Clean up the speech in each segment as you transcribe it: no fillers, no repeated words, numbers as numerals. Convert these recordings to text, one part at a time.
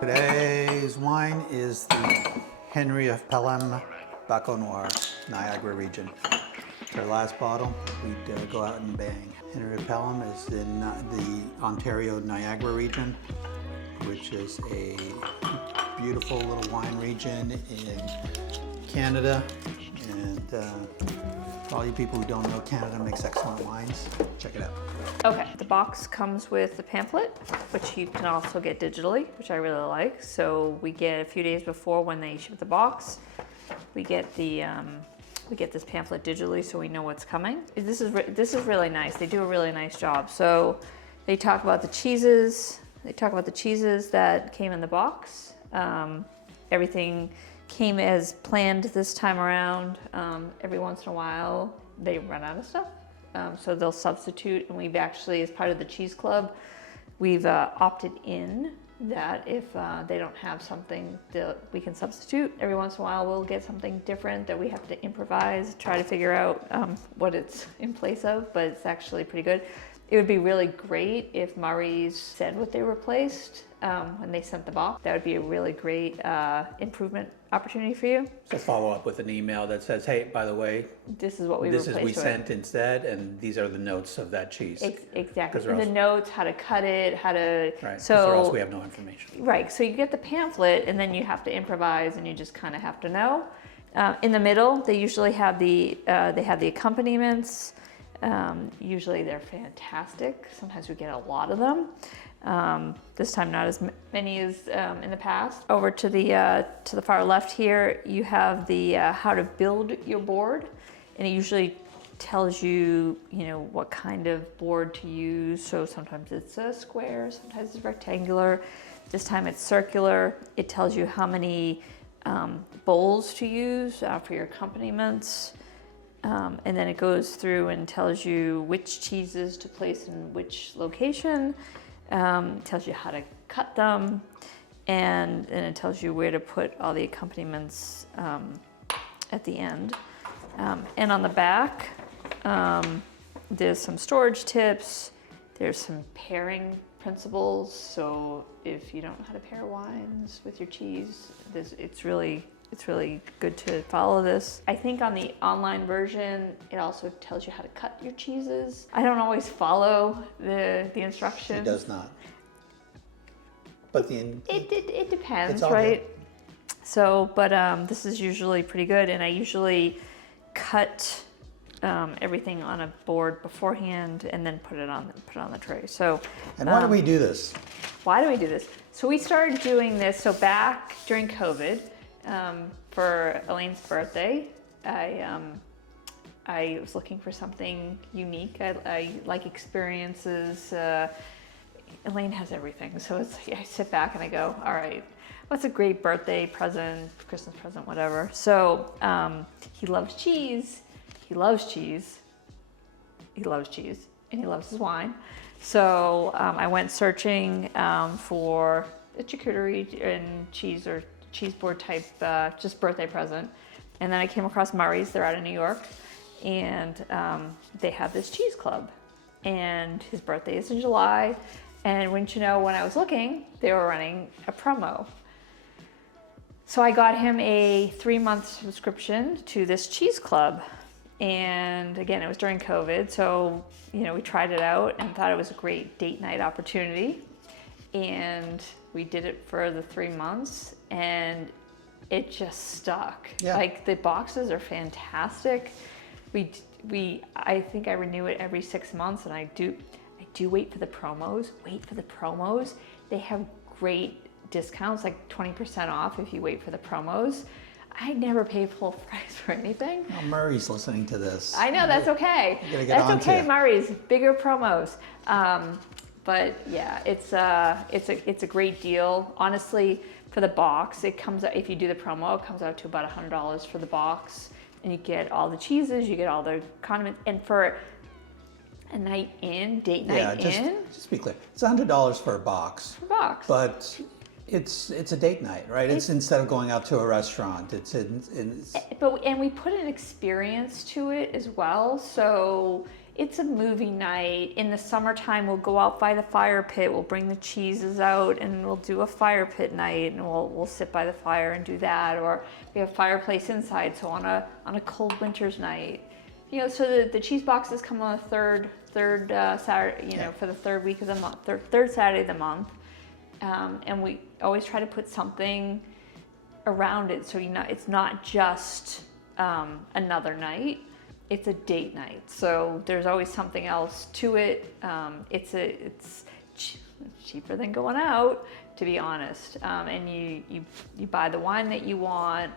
Today's wine is the Henry of Pelham Baco Noir, Niagara region. Our last bottle, we'd go out and bang. Henry of Pelham is in the Ontario Niagara region, which is a beautiful little wine region in Canada. And for all you people who don't know, Canada makes excellent wines. Check it out. Okay, the box comes with the pamphlet, which you can also get digitally, which I really like. So we get a few days before when they ship the box, we get this pamphlet digitally, so we know what's coming. This is really nice. They do a really nice job. So they talk about the cheeses. They talk about the cheeses that came in the box. Everything came as planned this time around. Every once in a while, they run out of stuff. So they'll substitute, and we've actually, as part of the cheese club, we've opted in that if they don't have something that we can substitute. Every once in a while we'll get something different that we have to improvise, try to figure out what it's in place of, but it's actually pretty good. It would be really great if Murray's said what they replaced when they sent the box. That would be a really great improvement opportunity for you. So follow up with an email that says, hey, by the way, this is what we sent instead, and these are the notes of that cheese. Exactly. And the notes, how to cut it, how to... Right, so, or else we have no information. Right, so you get the pamphlet, and then you have to improvise, and you just kind of have to know. In the middle, they usually have the accompaniments. Usually they're fantastic. Sometimes we get a lot of them. This time not as many as in the past. Over to the far left here, you have the how to build your board, and it usually tells you, what kind of board to use. So sometimes it's a square, sometimes it's rectangular. This time it's circular. It tells you how many bowls to use for your accompaniments. And then it goes through and tells you which cheeses to place in which location. Tells you how to cut them, and then it tells you where to put all the accompaniments at the end. And on the back, there's some storage tips. There's some pairing principles. So if you don't know how to pair wines with your cheese, it's really good to follow this. I think on the online version, it also tells you how to cut your cheeses. I don't always follow the instructions. It does not. But it depends, right? Good. So, but this is usually pretty good, and I usually cut everything on a board beforehand and then put it on the tray. So. And why do we do this? Why do we do this? So we started doing this. So back during COVID. For Elaine's birthday, I was looking for something unique. I like experiences. Elaine has everything, so it's like I sit back and I go, all right, what's a great birthday present, Christmas present, whatever. So he loves cheese. He loves cheese. He loves cheese, and he loves his wine. So I went searching for a charcuterie and cheese or cheeseboard type, just birthday present. And then I came across Murray's. They're out of New York, and they have this cheese club, and his birthday is in July. And wouldn't you know, when I was looking, they were running a promo. So I got him a 3-month subscription to this cheese club. And again, it was during COVID. So, we tried it out and thought it was a great date night opportunity. And we did it for the 3 months, and it just stuck. Yeah. Like, the boxes are fantastic. I think I renew it every 6 months, and I do wait for the promos. They have great discounts, like 20% off if you wait for the promos. I never pay full price for anything. Well, Murray's listening to this. I know, that's okay. That's okay, Murray's. Bigger promos. But yeah, it's a great deal. Honestly, for the box, it comes out, if you do the promo, it comes out to about $100 for the box, and you get all the cheeses, you get all the condiments, and for a night in, date night just be clear, it's $100 for a box. But it's a date night, right? It's instead of going out to a restaurant. And we put an experience to it as well. So it's a movie night. In the summertime, we'll go out by the fire pit. We'll bring the cheeses out and we'll do a fire pit night, and we'll sit by the fire and do that. Or we have a fireplace inside, so on a cold winter's night. You know, so the cheese boxes come on the third Saturday, you know, for the third week of the month, third Saturday of the month. And we always try to put something around it, so it's not just another night. It's a date night, so there's always something else to it. It's cheaper than going out, to be honest. And you buy the wine that you want.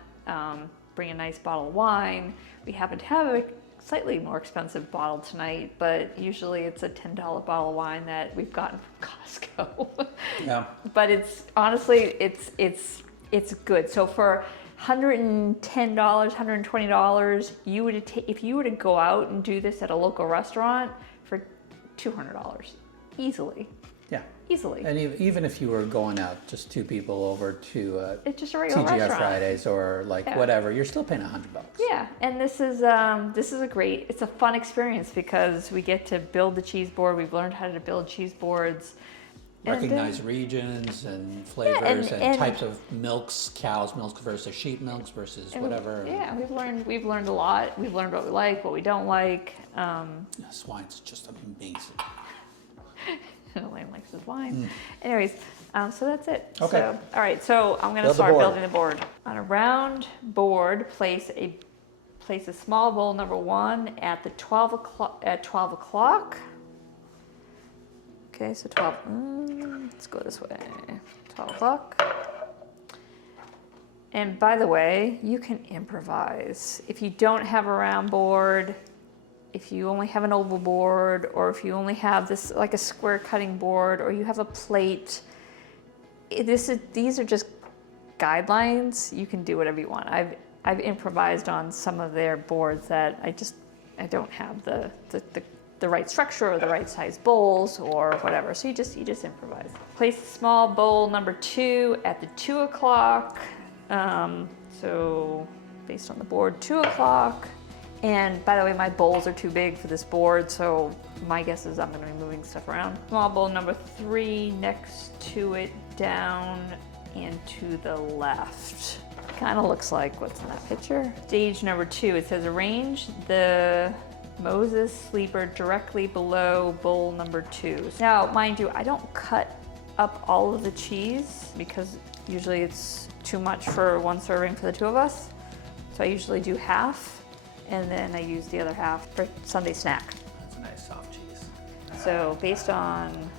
Bring a nice bottle of wine. We happen to have a slightly more expensive bottle tonight, but usually it's a $10 bottle of wine that we've gotten from Costco. Yeah. But it's honestly, it's good. So for $110, $120, you would if you were to go out and do this at a local restaurant for $200 easily. Yeah. Easily. And even if you were going out, just two people over to It's just a regular TGI restaurant. Fridays or whatever, you're still paying $100. Yeah, and this is it's a fun experience because we get to build the cheese board. We've learned how to build cheese boards. Recognize regions and flavors and types of milks, cow's milk versus sheep milks versus whatever. Yeah, we've learned a lot. We've learned what we like, what we don't like. Swine's just amazing. Elaine likes his wine. Anyways, so that's it. Okay. So, all right, so I'm gonna start building the board. On a round board, place a small bowl number 1 at the 12 o'clock. Okay, so 12. Let's go this way. 12 o'clock. And by the way, you can improvise. If you don't have a round board, if you only have an oval board, or if you only have this like a square cutting board, or you have a plate, these are just guidelines. You can do whatever you want. I've improvised on some of their boards that I don't have the right structure or the right size bowls or whatever. So you just improvise. Place small bowl number 2 at the 2 o'clock. So based on the board, 2 o'clock. And by the way, my bowls are too big for this board, so my guess is I'm gonna be moving stuff around. Small bowl number 3 next to it, down and to the left. Kind of looks like what's in that picture. Stage number 2, it says arrange the Moses sleeper directly below bowl number 2. Now, mind you, I don't cut up all of the cheese because usually it's too much for one serving for the 2 of us. So I usually do half, and then I use the other half for Sunday snack. That's a nice soft cheese. So based on,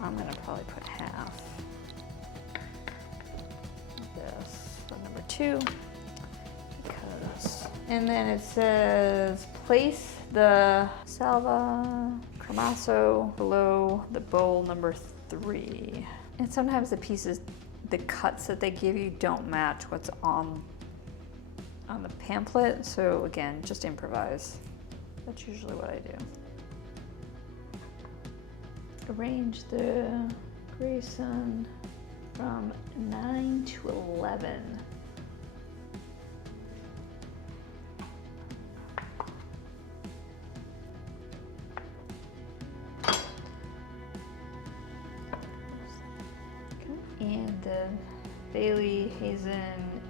I'm gonna probably put half of this for number 2, because, and then it says place the salva cremasso below the bowl number 3. And sometimes the cuts that they give you don't match what's on the pamphlet, so again, just improvise. That's usually what I do. Arrange the Grayson from 9 to 11. And the Bailey Hazen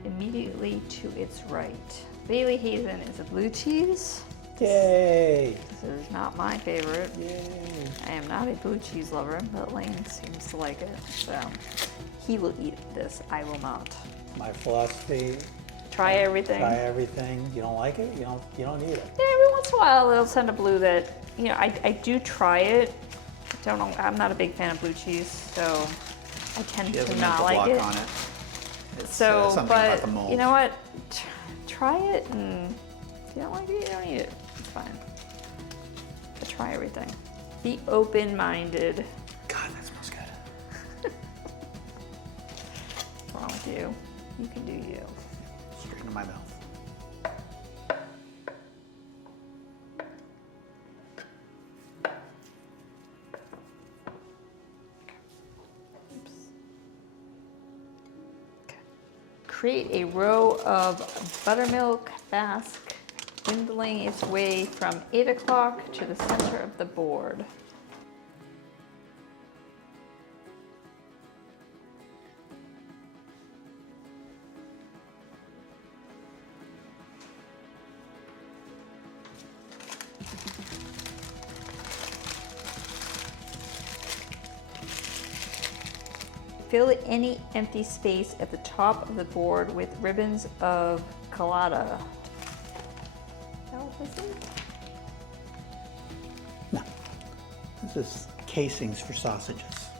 immediately to its right. Bailey Hazen is a blue cheese. Yay! This is not my favorite. Yay! I am not a blue cheese lover, but Lane seems to like it, so he will eat this. I will not. My philosophy: Try everything. try everything. You don't like it, you don't need it. Yeah, every once in a while they'll send a blue that, you know, I do try it. Don't know. I'm not a big fan of blue cheese, so I tend She to has a not mental like block it. on it. It's So, something about but the mold. you know what? Try it, and if you don't like it, you don't eat it. It's fine. But try everything. Be open-minded. God, that smells good. What's wrong with you? You can do you. Straight into my mouth. Create a row of buttermilk, Basque, dwindling its way from 8 o'clock to the center of the board. Fill any empty space at the top of the board with ribbons of colada. Is that what this is? No, this is casings for sausages.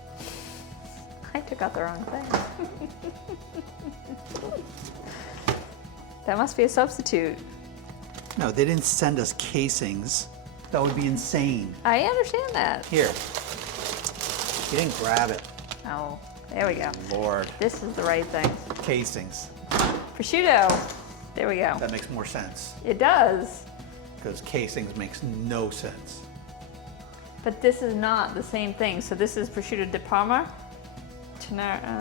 I took out the wrong thing. That must be a substitute. No, they didn't send us casings. That would be insane. I understand that. Here, you didn't grab it. Oh, there we go. Lord, This is the right thing. casings. Prosciutto. There we go. That makes more sense It does. because casings makes no sense. But this is not the same thing. So this is prosciutto di Parma. Tenera.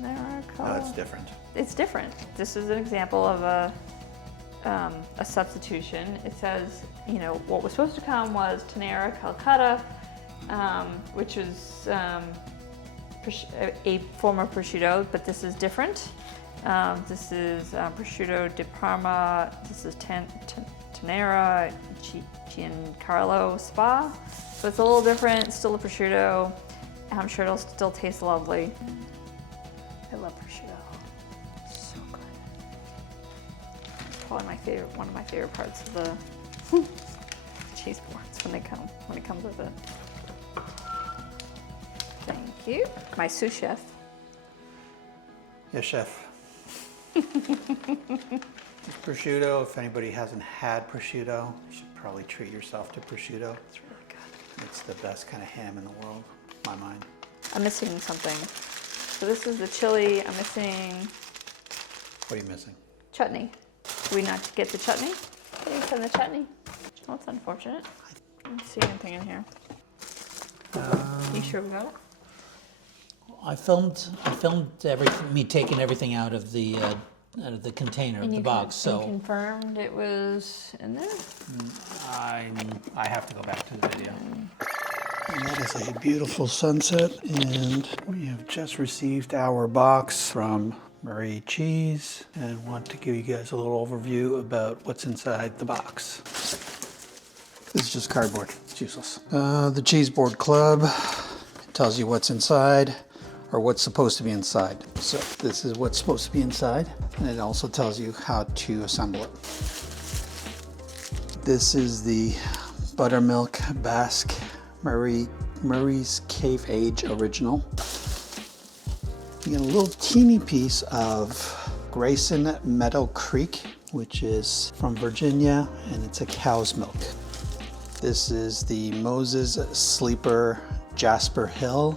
No, it's different. It's different. This is an example of a substitution. It says, you know, what was supposed to come was Tenera Calcutta, which is a form of prosciutto, but this is different. This is prosciutto di Parma. This is Tenera Giancarlo Spa. So it's a little different. Still a prosciutto. I'm sure it'll still taste lovely. I love prosciutto. So good. It's probably my favorite. One of my favorite parts of the cheese boards when it comes with it. Thank you. My sous chef. Yes, chef. Prosciutto, if anybody hasn't had prosciutto, you should probably treat yourself to prosciutto. It's really good. It's the best kind of ham in the world, in my mind. I'm missing something. So this is the chili. I'm missing What are you missing? chutney. Do we not get the chutney? They didn't send the chutney. Well, that's unfortunate. I don't see anything in here. You sure we got it? I filmed everything, me taking everything out of the container of the box. You So confirmed it was in there? I have to go back to the video. And that is a beautiful sunset, and we have just received our box from Murray Cheese, and want to give you guys a little overview about what's inside the box. This is just cardboard, it's useless. The Cheeseboard Club, it tells you what's inside, or what's supposed to be inside. So this is what's supposed to be inside, and it also tells you how to assemble it. This is the Buttermilk Basque Murray's Cave Age Original. You get a little teeny piece of Grayson Meadow Creek, which is from Virginia, and it's a cow's milk. This is the Moses Sleeper Jasper Hill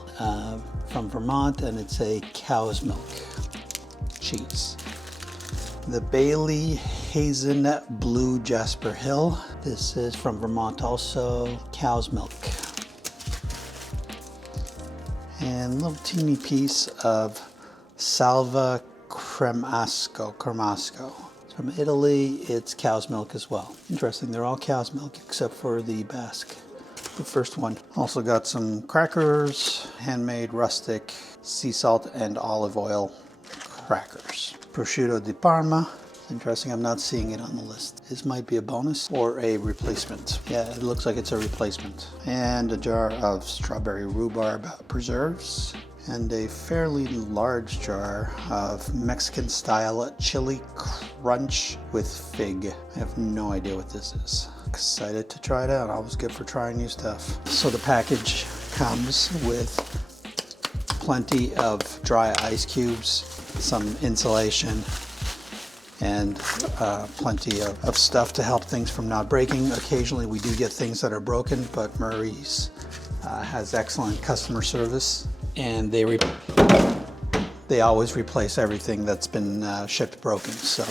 from Vermont, and it's a cow's milk cheese. The Bailey Hazelnut Blue Jasper Hill. This is from Vermont, also cow's milk. And a little teeny piece of Salva Cremasco. It's from Italy, it's cow's milk as well. Interesting, they're all cow's milk except for the Basque, the first one. Also got some crackers, handmade rustic sea salt and olive oil crackers. Prosciutto di Parma. Interesting, I'm not seeing it on the list. This might be a bonus or a replacement. Yeah, it looks like it's a replacement. And a jar of strawberry rhubarb preserves. And a fairly large jar of Mexican style chili crunch with fig. I have no idea what this is. Excited to try it out. Always good for trying new stuff. So the package comes with plenty of dry ice cubes, some insulation, and plenty of stuff to help things from not breaking. Occasionally we do get things that are broken, but Murray's has excellent customer service, and they always replace everything that's been shipped broken, so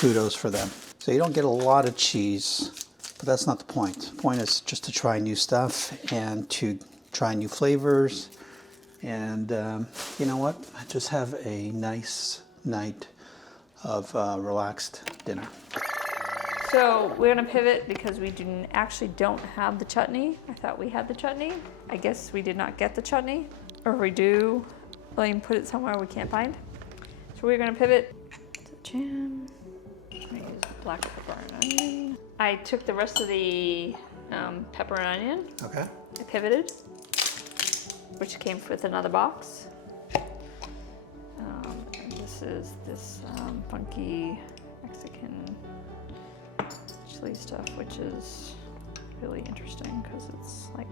kudos for them. So you don't get a lot of cheese, but that's not the point. The point is just to try new stuff and to try new flavors, and you know what? Just have a nice night of relaxed dinner. So we're gonna pivot because we actually don't have the chutney. I thought we had the chutney. I guess we did not get the chutney, or we do. Elaine put it somewhere we can't find. So we're gonna pivot to jam. I'm gonna use black pepper and onion. I took the rest of the pepper and onion. Okay. I pivoted, which came with another box. And this is this funky Mexican chili stuff, which is really interesting because it's like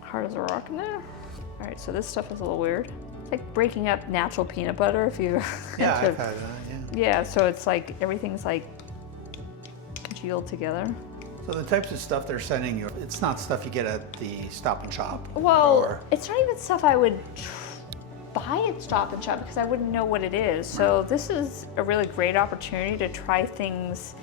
hard as a rock in there. All right, so this stuff is a little weird. It's like breaking up natural peanut butter if you. Yeah, I've had that. Yeah. Yeah, so it's like everything's like congealed together. So the types of stuff they're sending you, it's not stuff you get at the Stop and Shop. Well, or- it's not even stuff I would buy at Stop and Shop because I wouldn't know what it is. So this is a really great opportunity to try things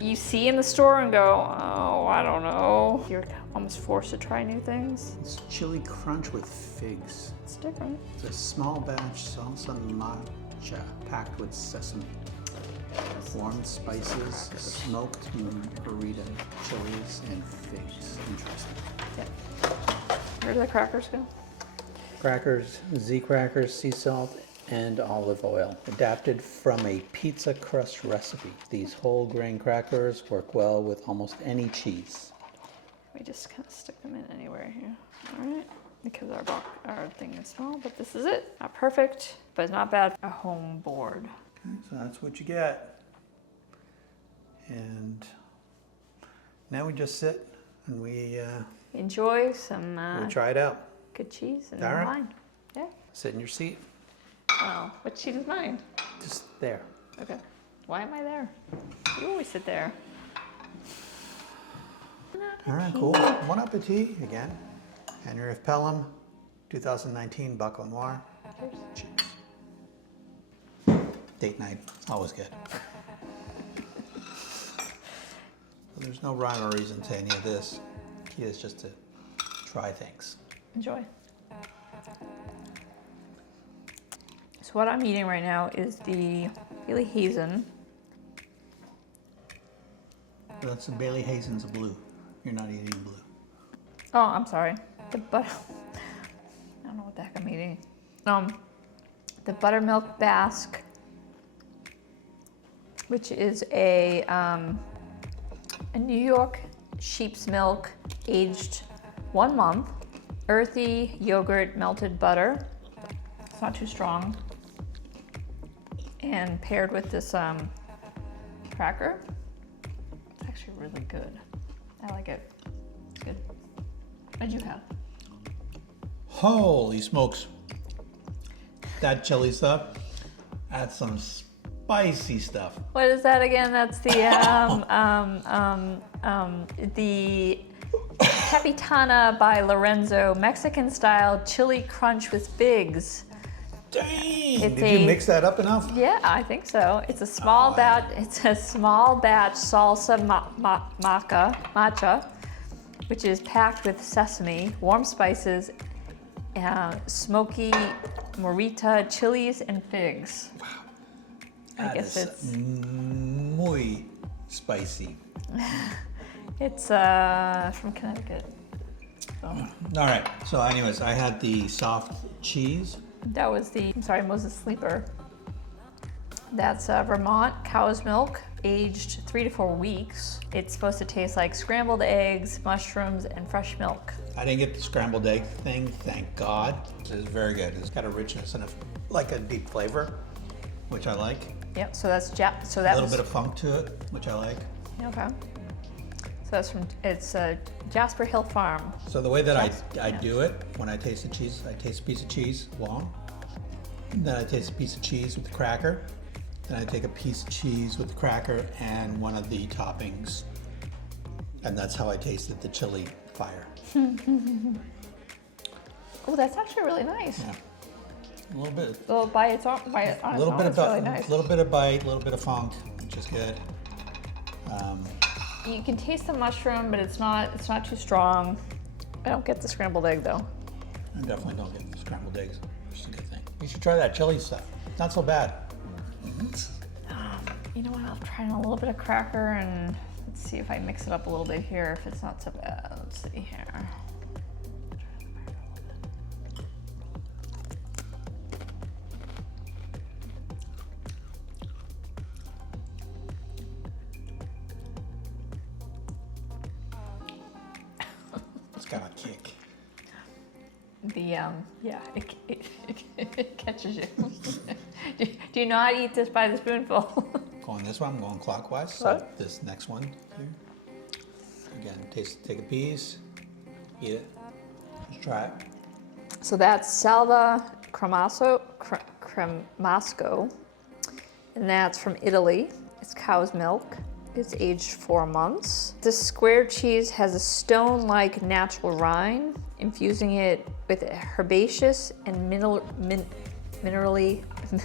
you see in the store and go, oh, I don't know. You're almost forced to try new things. It's chili crunch with figs. It's different. It's a small batch salsa matcha packed with sesame, warm spices, smoked burrito, chilies, and figs. Interesting. Yeah. Where do the crackers go? Crackers, Z crackers, sea salt, and olive oil. Adapted from a pizza crust recipe. These whole grain crackers work well with almost any cheese. We just kind of stick them in anywhere here. All right, because our thing is small, but this is it. Not perfect, but it's not bad. A home board. Okay, so that's what you get. And now we just sit and we Enjoy some try it out. good cheese and All right. wine. Yeah. Sit in your seat, Oh, what cheese is mine? just there. Okay. Why am I there? You always sit there. All right, cool. Bon appetit again. Henry of Pelham, 2019 Baco Noir. Cheers. Date night, always good. There's no rhyme or reason to any of this. Key is just to try things. Enjoy. So what I'm eating right now is the Bailey Hazen. That's the Bailey Hazen's blue. You're not eating blue. Oh, I'm sorry. The butter. I don't know what the heck I'm eating. The buttermilk Basque, which is a New York sheep's milk aged 1 month, earthy yogurt, melted butter. It's not too strong. And paired with this cracker. It's actually really good. I like it. It's good. What'd you have? Holy smokes. That chili stuff, that's some spicy stuff. What is that again? That's the the Capitana by Lorenzo Mexican style chili crunch with figs. Dang! It's Did you mix that up enough? Yeah, I think so. It's a small batch. It's a small batch salsa matcha, which is packed with sesame, warm spices, smoky morita, chilies, and figs. Wow. I That guess is it's muy spicy. it's from Connecticut. So All right, so anyways, I had the soft cheese. that was the Moses Sleeper. That's Vermont cow's milk, aged 3 to 4 weeks. It's supposed to taste like scrambled eggs, mushrooms, and fresh milk. I didn't get the scrambled egg thing, thank God. It's very good. It's got a richness and like a deep flavor, which I like. Yep. So that's so A that little was bit of funk to it, which I like. okay. So that's from Jasper Hill Farm. So the way that I do it, when I taste the cheese, I taste a piece of cheese long, then I taste a piece of cheese with the cracker, then I take a piece of cheese with the cracker and one of the toppings, and that's how I tasted the chili fire. Oh, that's actually really nice. Yeah, a little bit, So by its own, a little bit it's of really nice. a little bit of bite, a little bit of funk, which is good. You can taste the mushroom, but it's not too strong. I don't get the scrambled egg though. I definitely don't get scrambled eggs, which is a good thing. You should try that chili stuff. Not so bad. You know what? I'll try in a little bit of cracker and let's see if I mix it up a little bit here. If it's not so bad, let's see here. It's got a kick. The yeah, it catches you. Do not eat this by the spoonful. Going this way, I'm going clockwise. So What? this next one here. Again, take a piece, eat it. Just try it. So that's Salva Cremasco, and that's from Italy. It's cow's milk. It's aged 4 months. This square cheese has a stone-like natural rind, infusing it with herbaceous and minerally, I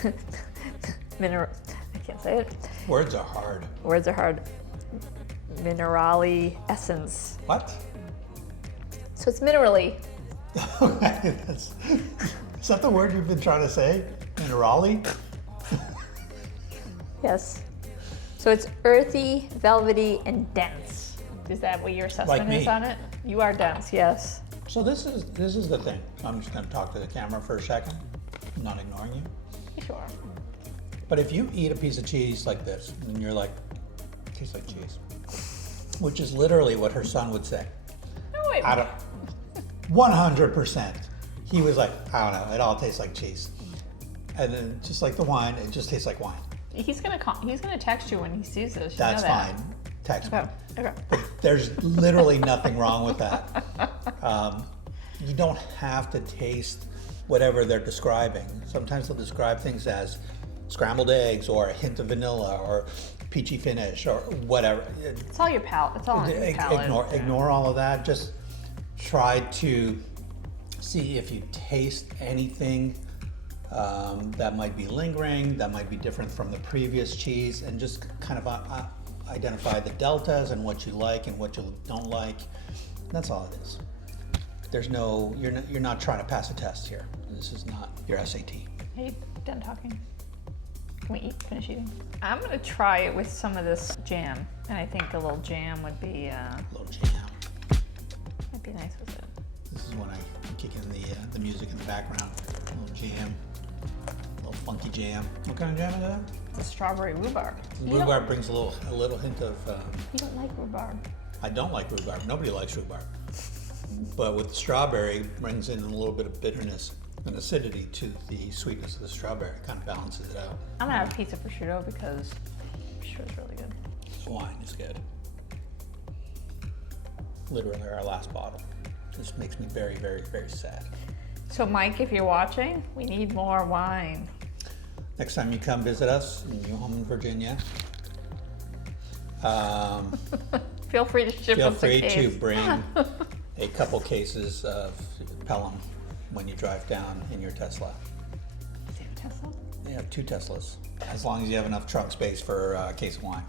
can't say it. Words are hard. Words are hard. Minerally essence. What? So it's minerally. Okay, is that the word you've been trying to say? Minerali? Yes. So it's earthy, velvety, and dense. Is that what your assessment Like me. is on it? You are dense, yes. So this is the thing. I'm just going to talk to the camera for a second. I'm not ignoring you. Sure. But if you eat a piece of cheese like this, and you're like, tastes like cheese, which is literally what her son would say. No, wait. I don't. 100%. He was like, I don't know. It all tastes like cheese. And then just like the wine, it just tastes like wine. He's gonna text you when he sees this. You That's know that. fine. Text me. Okay. There's literally nothing wrong with that. You don't have to taste whatever they're describing. Sometimes they'll describe things as scrambled eggs or a hint of vanilla or peachy finish or whatever. It's all your palate. It's all on your palate. Ignore all of that. Just try to see if you taste anything that might be lingering, that might be different from the previous cheese, and just kind of identify the deltas and what you like and what you don't like. That's all it is. There's no, you're not trying to pass a test here. This is not your SAT. Are you done talking? Can we finish eating? I'm gonna try it with some of this jam, and I think a little jam would be A little jam. might be nice with it. This is when I kick in the music in the background. A little jam, a little funky jam. What kind of jam is that? The strawberry rhubarb. You Rhubarb brings a little hint of. You don't like rhubarb. I don't like rhubarb. Nobody likes rhubarb. But with the strawberry, it brings in a little bit of bitterness and acidity to the sweetness of the strawberry. It kind of balances it out. I'm gonna have a piece of prosciutto because prosciutto's really good. This wine is good. Literally our last bottle. This makes me very, very, very sad. So Mike, if you're watching, we need more wine. Next time you come visit us in your home in Virginia, Feel free to ship feel us a free to case. bring a couple cases of Pelham when you drive down in your Tesla. Do you have a Tesla? They have 2 Teslas, as long as you have enough trunk space for a case of wine.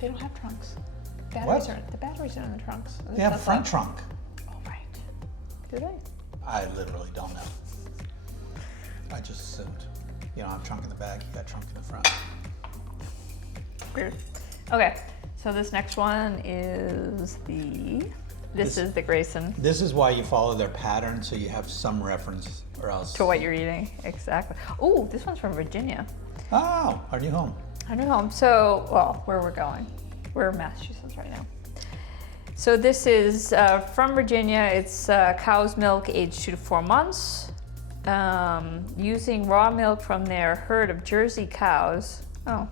They don't have trunks. What? The batteries are in the trunks. of the They have a Tesla. front trunk. Oh, right. Do they? I literally don't know. I just assumed. You don't have trunk in the back, you got trunk in the front. Weird. Okay, so this next one is this is the Grayson. This is why you follow their pattern, so you have some reference, or else. To what you're eating, exactly. Oh, this one's from Virginia. Oh, our new home. Our new home. So, well, where we're going. We're in Massachusetts right now. So this is from Virginia. It's cow's milk aged 2 to 4 months. Using raw milk from their herd of Jersey cows. Oh,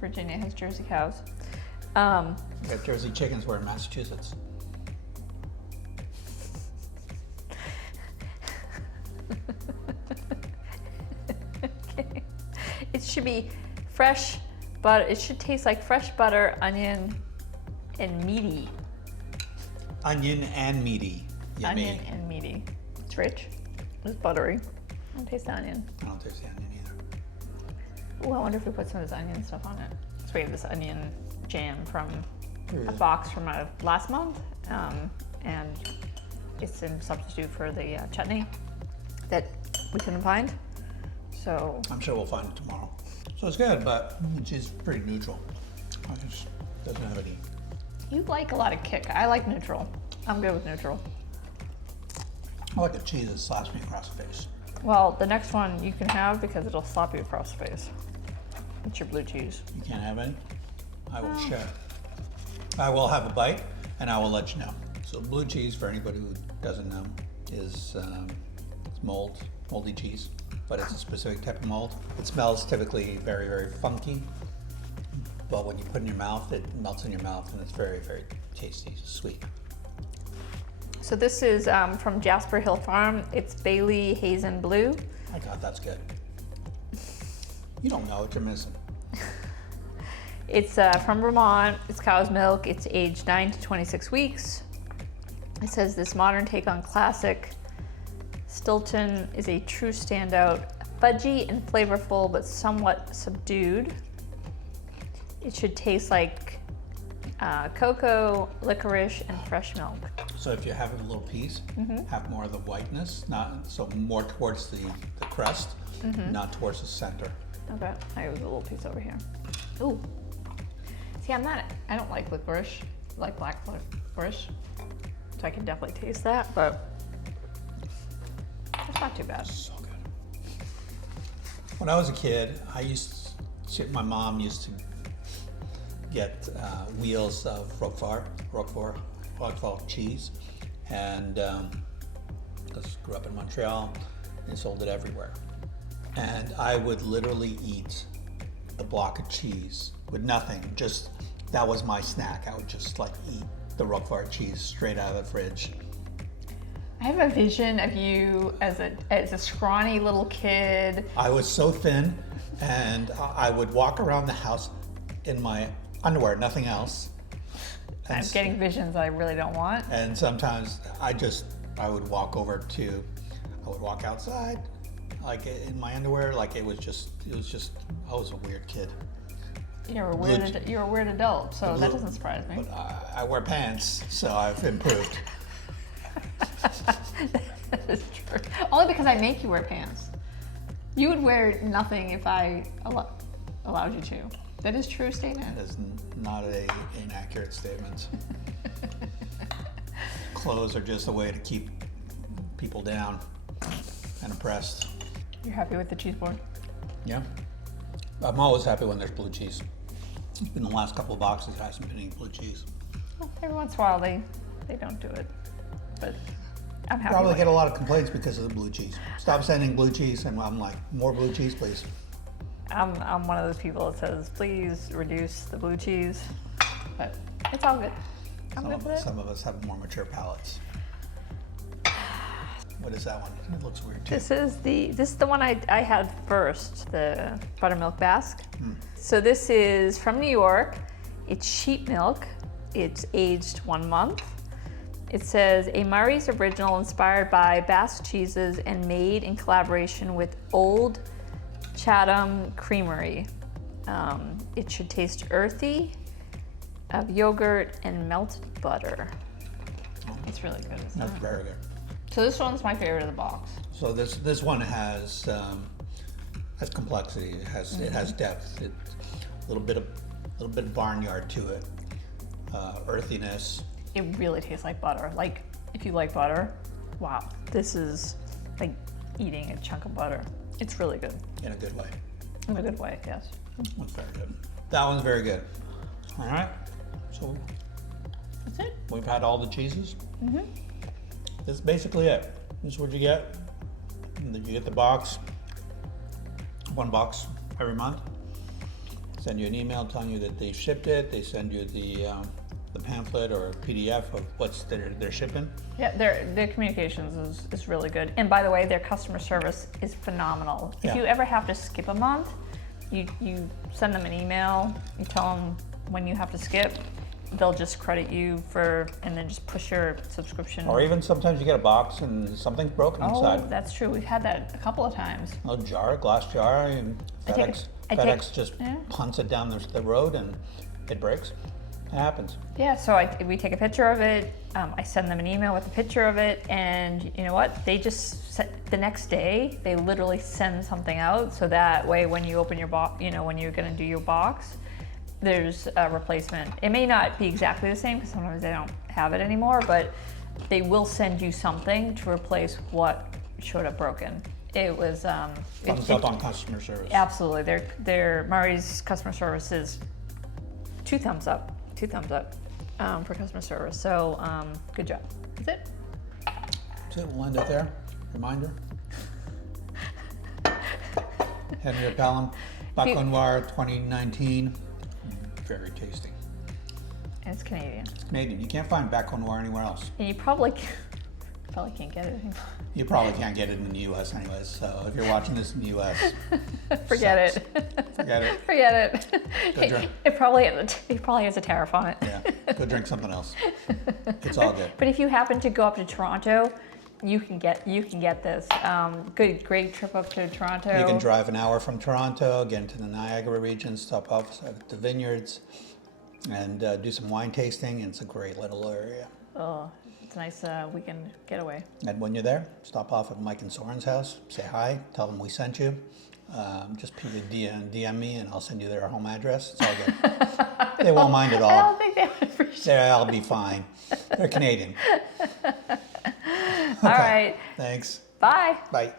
Virginia has Jersey cows. We got Jersey chickens, we're in Massachusetts. Okay. It should be fresh, but it should taste like fresh butter, onion, and meaty. Onion and meaty. Yummy. Onion and meaty. It's rich. It's buttery. I don't taste the onion. I don't taste the onion either. Oh, I wonder if we put some of this onion stuff on it. So we have this onion jam from a box from last month, and it's a substitute for the chutney that we couldn't find. So I'm sure we'll find it tomorrow. So it's good, but the cheese is pretty neutral. It just doesn't have any. You like a lot of kick. I like neutral. I'm good with neutral. I like the cheese that slaps me across the face. Well, the next one you can have because it'll slap you across the face. It's your blue cheese. You can't have any? I will share. I will have a bite and I will let you know. So blue cheese, for anybody who doesn't know, is it's moldy cheese, but it's a specific type of mold. It smells typically very, very funky, but when you put it in your mouth, it melts in your mouth and it's very, very tasty, sweet. So this is from Jasper Hill Farm. It's Bailey Hazen Blue. My God, that's good. You don't know what you're missing. It's from Vermont. It's cow's milk. It's aged 9 to 26 weeks. It says this modern take on classic Stilton is a true standout, fudgy and flavorful, but somewhat subdued. It should taste like cocoa, licorice, and fresh milk. So if you have a little piece, have more of the whiteness, not so more towards the crust, not towards the center. Okay, I have a little piece over here. Ooh. See, I don't like licorice, like black licorice. So I can definitely taste that, but it's not too bad. So good. When I was a kid, my mom used to get wheels of Roquefort cheese, and I grew up in Montreal. They sold it everywhere, and I would literally eat a block of cheese with nothing. Just that was my snack. I would just like eat the Roquefort cheese straight out of the fridge. I have a vision of you as a scrawny little kid. I was so thin, and I would walk around the house in my underwear, nothing else. I'm getting visions I really don't want. And sometimes I would walk outside, like in my underwear, like it was just, I was a weird kid. You're a weird adult, so that doesn't surprise me. But I wear pants, so I've improved. That is true. Only because I make you wear pants. You would wear nothing if I allowed you to. That is a true statement. That is not an inaccurate statement. Clothes are just a way to keep people down and oppressed. You're happy with the cheese board? Yeah. I'm always happy when there's blue cheese. It's been the last couple of boxes, there hasn't been any blue cheese. Well, every once in a while they don't do it, but I'm happy. Probably with get it. a lot of complaints because of the blue cheese. Stop sending blue cheese, and I'm like, more blue cheese, please. I'm one of those people that says, please reduce the blue cheese, but it's all good. I'm good with it. Some of us have more mature palates. What is that one? It looks weird too. This is the one I had first, the buttermilk basque. So this is from New York. It's sheep milk. It's aged 1 month. It says a Murray's original inspired by Basque cheeses and made in collaboration with Old Chatham Creamery. It should taste earthy, of yogurt and melted butter. It's really good. Isn't That's it? very good. So this one's my favorite of the box. So this one has complexity. It has depth. A little bit of barnyard to it. Earthiness. It really tastes like butter. Like, if you like butter, wow. This is like eating a chunk of butter. It's really good. In a good way. In a good way, yes. That's very good. That one's very good. All right. So That's it. we've had all the cheeses. This is basically it. This is what you get. And then you get the box. 1 box every month. Send you an email telling you that they shipped it. They send you the pamphlet or PDF of what's they're shipping. Yeah, their communications is really good. And by the way, their customer service is phenomenal. Yeah. If you ever have to skip a month, you send them an email, you tell them when you have to skip, they'll just credit you and then just push your subscription. Or even sometimes you get a box and something's broken inside. Oh, that's true. We've had that a couple of times. A glass jar, and FedEx just punts it down the road and it breaks. It happens. Yeah, so we take a picture of it, I send them an email with a picture of it, and you know what? They just the next day they literally send something out, so that way when you open your box, you know, when you're going to do your box, there's a replacement. It may not be exactly the same because sometimes they don't have it anymore, but they will send you something to replace what showed up broken. It was Thumbs up on customer service. absolutely. Their Murray's customer service is 2 thumbs up for customer service. So good job. That's it. That's it. We'll end it there. Reminder. Henry of Pelham Baco Noir 2019. Very tasty. And it's Canadian. It's Canadian. You can't find Baco Noir anywhere else. And you probably can't get it anymore. You probably can't get it in the U.S. anyways. So if you're watching this in the U.S., Forget sucks. it. Forget it. Forget Go it. drink. It probably has a tariff on it. Yeah. Go drink something else. It's all good. But if you happen to go up to Toronto, you can get this. Great trip up to Toronto. You can drive an hour from Toronto, get into the Niagara region, stop off at the vineyards, and do some wine tasting. And it's a great little area. Oh, it's a nice weekend getaway. And when you're there, stop off at Mike and Soren's house, say hi, tell them we sent you. Just DM me and I'll send you their home address. It's all good. They won't mind at all. I don't think they would appreciate it. I'll be fine. They're Canadian. All right. Thanks. Bye. Bye.